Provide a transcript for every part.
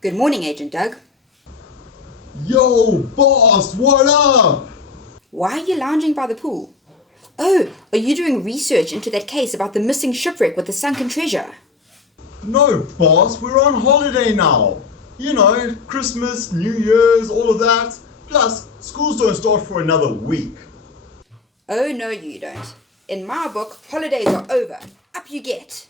Good morning, Agent Doug. Yo, boss, what up? Why are you lounging by the pool? Oh, are you doing research into that case about the missing shipwreck with the sunken treasure? No, boss, we're on holiday now. You know, Christmas, New Year's, all of that. Plus, schools don't start for another week. Oh, no, you don't. In my book, holidays are over. Up you get.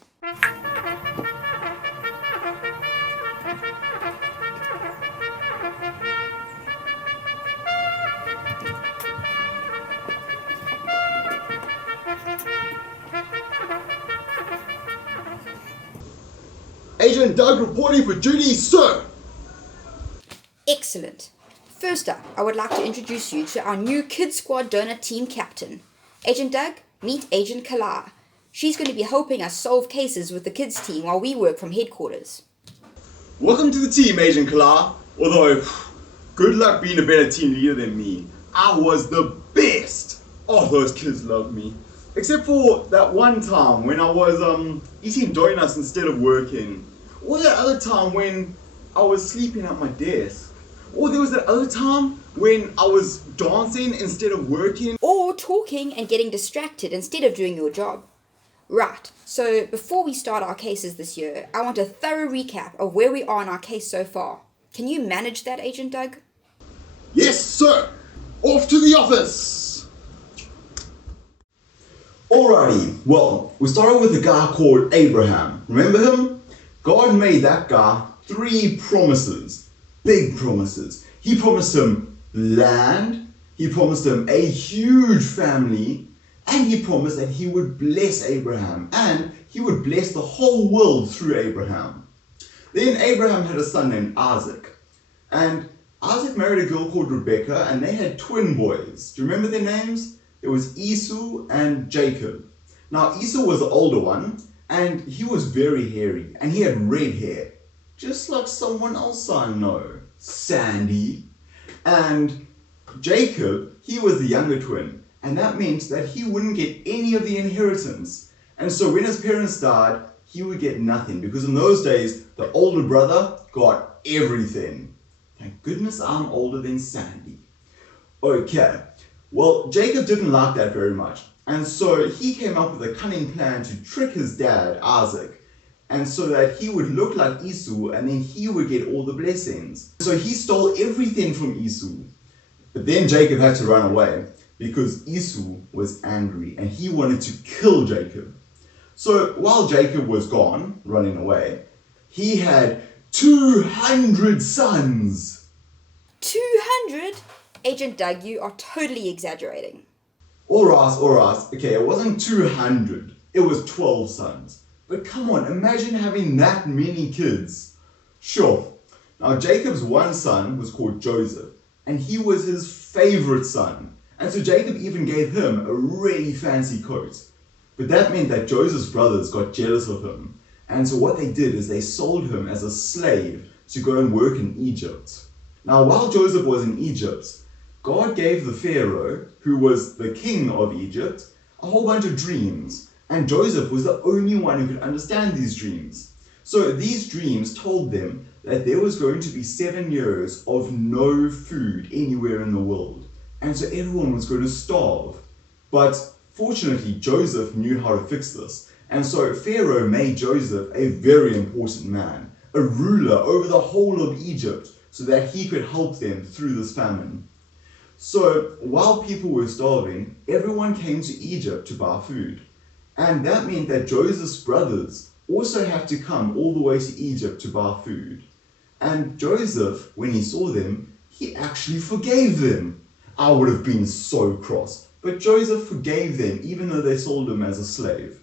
Agent Doug reporting for duty, sir. Excellent. First up, I would like to introduce you to our new Kid Squad donor team captain. Agent Doug, meet Agent Kala. She's going to be helping us solve cases with the kids team while we work from headquarters. Welcome to the team, Agent Kala. Although, good luck being a better team leader than me. I was the best. Oh, those kids loved me. Except for that one time when I was eating donuts instead of working. Or that other time when I was sleeping at my desk. Or there was that other time when I was dancing instead of working. Or talking and getting distracted instead of doing your job. Right, so before we start our cases this year, I want a thorough recap of where we are in our case so far. Can you manage that, Agent Doug? Yes, sir. Off to the office. Alrighty, well, we started with a guy called Abraham. Remember him? God made that guy 3 promises. Big promises. He promised him land, he promised him a huge family, and he promised that he would bless Abraham, and he would bless the whole world through Abraham. Then Abraham had a son named Isaac, and Isaac married a girl called Rebecca, and they had twin boys. Do you remember their names? It was Esau and Jacob. Now Esau was the older one, and he was very hairy, and he had red hair, just like someone else I know, Sandy. And Jacob, he was the younger twin, and that meant that he wouldn't get any of the inheritance. And so when his parents died, he would get nothing, because in those days, the older brother got everything. Thank goodness I'm older than Sandy. Okay, well, Jacob didn't like that very much, and so he came up with a cunning plan to trick his dad, Isaac, and so that he would look like Esau, and then he would get all the blessings. So he stole everything from Esau. But then Jacob had to run away, because Esau was angry, and he wanted to kill Jacob. So while Jacob was gone, running away, he had 200 sons. 200? Agent Doug, you are totally exaggerating. Alright. Okay, it wasn't 200. It was 12 sons. But come on, imagine having that many kids. Sure. Now Jacob's one son was called Joseph, and he was his favorite son. And so Jacob even gave him a really fancy coat. But that meant that Joseph's brothers got jealous of him. And so what they did is they sold him as a slave to go and work in Egypt. Now while Joseph was in Egypt, God gave the Pharaoh, who was the king of Egypt, a whole bunch of dreams. And Joseph was the only one who could understand these dreams. So these dreams told them that there was going to be 7 years of no food anywhere in the world. And so everyone was going to starve. But fortunately, Joseph knew how to fix this. And so Pharaoh made Joseph a very important man, a ruler over the whole of Egypt, so that he could help them through this famine. So while people were starving, everyone came to Egypt to buy food. And that meant that Joseph's brothers also had to come all the way to Egypt to buy food. And Joseph, when he saw them, he actually forgave them. I would have been so cross, but Joseph forgave them even though they sold him as a slave.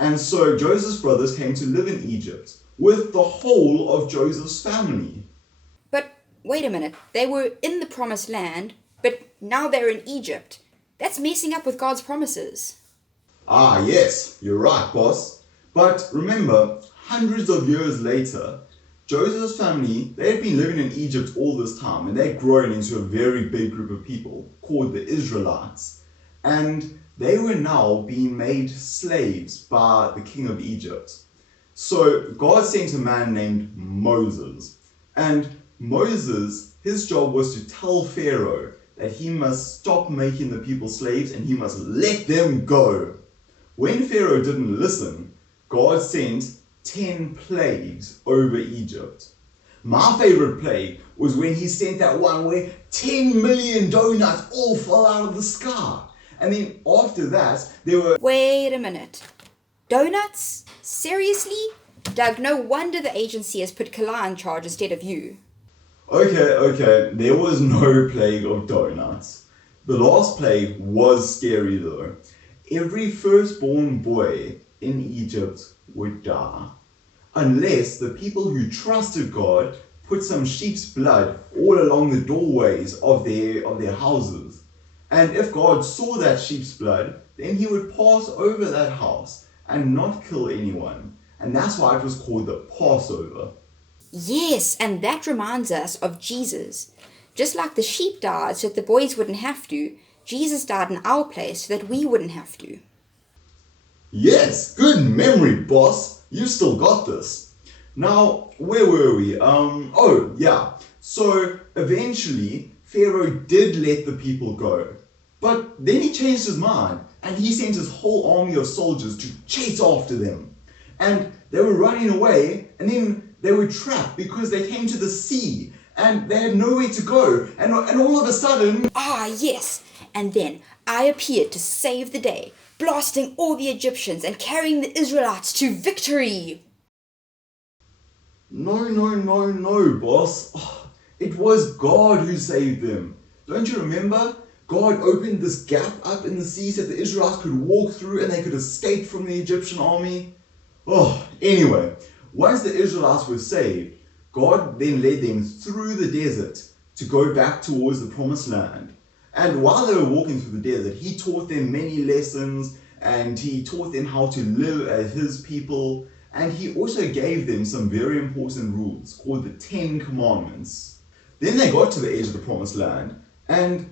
And so Joseph's brothers came to live in Egypt with the whole of Joseph's family. But wait a minute, they were in the promised land, but now they're in Egypt. That's messing up with God's promises. Ah, yes, you're right, boss. But remember, hundreds of years later, Joseph's family, they had been living in Egypt all this time, and they'd grown into a very big group of people called the Israelites. And they were now being made slaves by the king of Egypt. So God sent a man named Moses. And Moses, his job was to tell Pharaoh that he must stop making the people slaves and he must let them go. When Pharaoh didn't listen, God sent 10 plagues over Egypt. My favorite plague was when he sent that one where 10 million donuts all fell out of the sky. And then after that, there were... Wait a minute. Donuts? Seriously? Doug, no wonder the agency has put Kala in charge instead of you. Okay, there was no plague of donuts. The last plague was scary though. Every firstborn boy in Egypt would die, unless the people who trusted God put some sheep's blood all along the doorways of their houses. And if God saw that sheep's blood, then he would pass over that house and not kill anyone. And that's why it was called the Passover. Yes, and that reminds us of Jesus. Just like the sheep died so that the boys wouldn't have to, Jesus died in our place so that we wouldn't have to. Yes, good memory, boss. You still got this. Now, where were we? So eventually, Pharaoh did let the people go. But then he changed his mind and he sent his whole army of soldiers to chase after them. And they were running away, and then they were trapped because they came to the sea and they had nowhere to go. And all of a sudden... Ah, yes. And then I appeared to save the day, blasting all the Egyptians and carrying the Israelites to victory. No, boss. It was God who saved them. Don't you remember? God opened this gap up in the sea so the Israelites could walk through and they could escape from the Egyptian army. Anyway, once the Israelites were saved, God then led them through the desert to go back towards the promised land. And while they were walking through the desert, he taught them many lessons and he taught them how to live as his people. And he also gave them some very important rules called the 10 Commandments. Then they got to the edge of the promised land and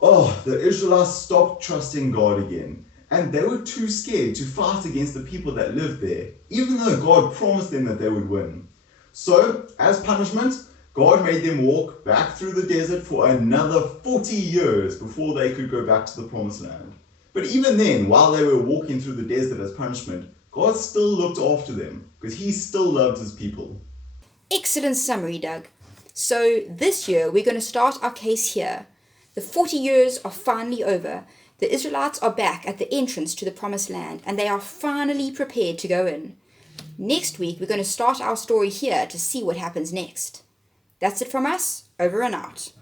the Israelites stopped trusting God again. And they were too scared to fight against the people that lived there, even though God promised them that they would win. So, as punishment, God made them walk back through the desert for another 40 years before they could go back to the promised land. But even then, while they were walking through the desert as punishment, God still looked after them because he still loved his people. Excellent summary, Doug. So this year we're going to start our case here. The 40 years are finally over. The Israelites are back at the entrance to the promised land and they are finally prepared to go in. Next week we're going to start our story here to see what happens next. That's it from us. Over and out.